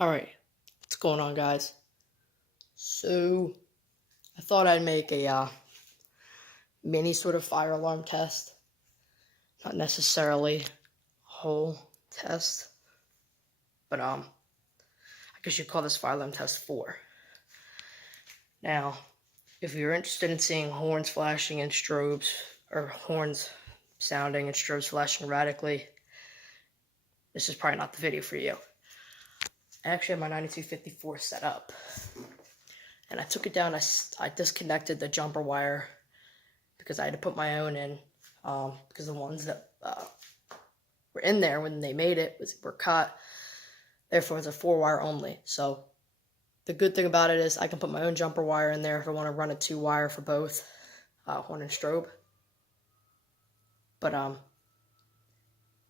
Alright, what's going on, guys? So, I thought I'd make a mini sort of fire alarm test. Not necessarily a whole test, but I guess you'd call this fire alarm test 4. Now, if you're interested in seeing horns flashing and strobes, or horns sounding and strobes flashing erratically, this is probably not the video for you. I actually have my 9254 set up, and I took it down. I disconnected the jumper wire because I had to put my own in, because the ones that were in there when they made it were cut. Therefore, it's a 4-wire only. So the good thing about it is I can put my own jumper wire in there if I want to run a 2-wire for both horn and strobe. But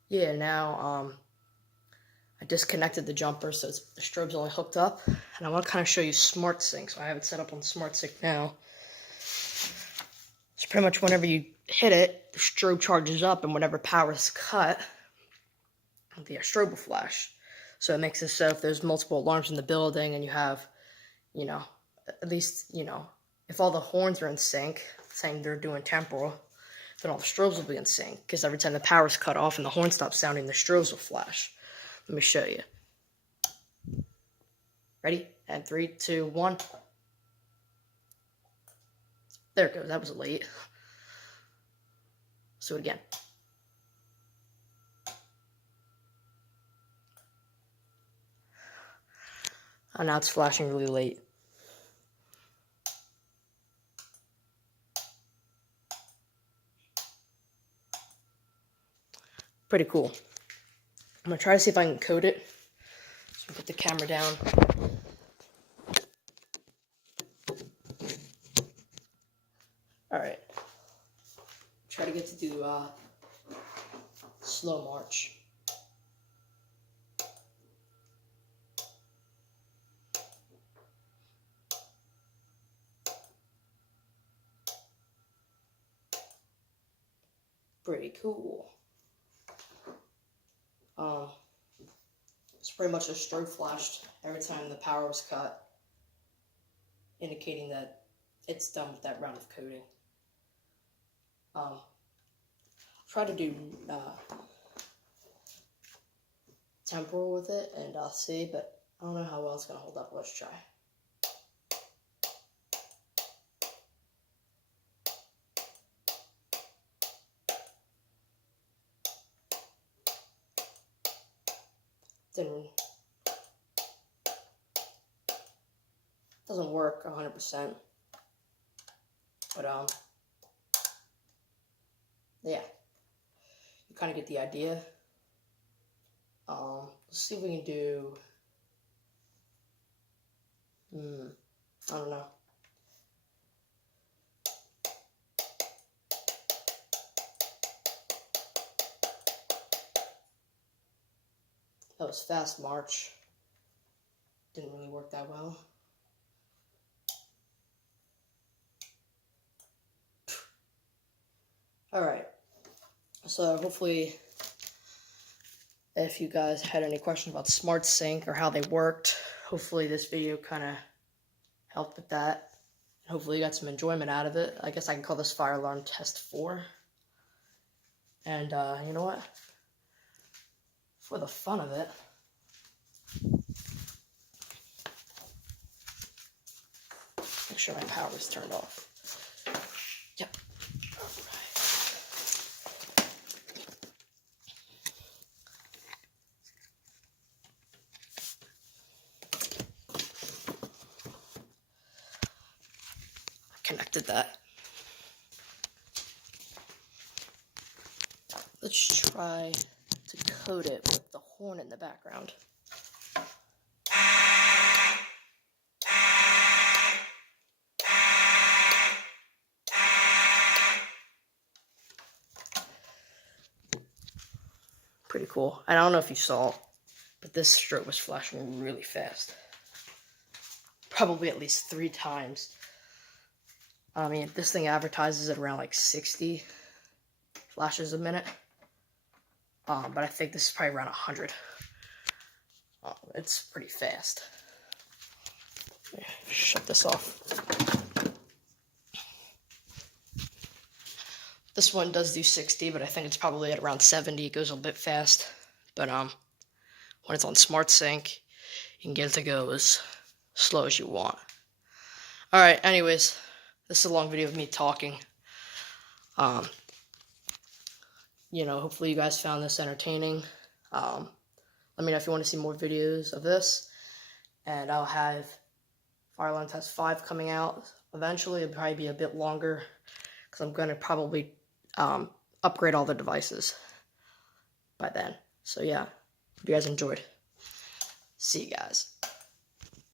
yeah, now I disconnected the jumper, so the strobe's only hooked up, and I want to kind of show you SmartSync. So I have it set up on SmartSync now. So pretty much whenever you hit it, the strobe charges up, and whenever power is cut, the strobe will flash. So it makes it so if there's multiple alarms in the building and you have, at least, if all the horns are in sync, saying they're doing temporal, then all the strobes will be in sync, because every time the power's cut off and the horn stops sounding, the strobes will flash. Let me show you. Ready? And 3, 2, 1. There it goes. That was late. Let's do it again. Oh, now it's flashing really late. Pretty cool. I'm going to try to see if I can code it. So put the camera down. Alright. Try to get to do slow march. Pretty cool. It's pretty much a strobe flashed every time the power was cut, indicating that it's done with that round of coding. I'll try to do temporal with it, and I'll see, but I don't know how well it's going to hold up. Let's try. Doesn't work 100%, but yeah, you kind of get the idea. Let's see if we can do, I don't know. That was fast march. Didn't really work that well. Alright, so hopefully if you guys had any questions about SmartSync or how they worked, hopefully this video kind of helped with that. Hopefully you got some enjoyment out of it. I guess I can call this fire alarm test 4. And you know what? For the fun of it, make sure my power is turned off. Yep. Connected that. Let's try to code it with the horn in the background. Pretty cool. I don't know if you saw, but this strobe was flashing really fast. Probably at least 3 times. I mean, this thing advertises at around like 60 flashes a minute. But I think this is probably around 100. It's pretty fast. Shut this off. This one does do 60, but I think it's probably at around 70. It goes a bit fast. But when it's on SmartSync, you can get it to go as slow as you want. Alright, anyways, this is a long video of me talking. Hopefully you guys found this entertaining. Let me know if you want to see more videos of this. And I'll have Fire Alarm Test 5 coming out eventually. It'll probably be a bit longer because I'm going to probably upgrade all the devices by then. So yeah, hope you guys enjoyed. See you guys.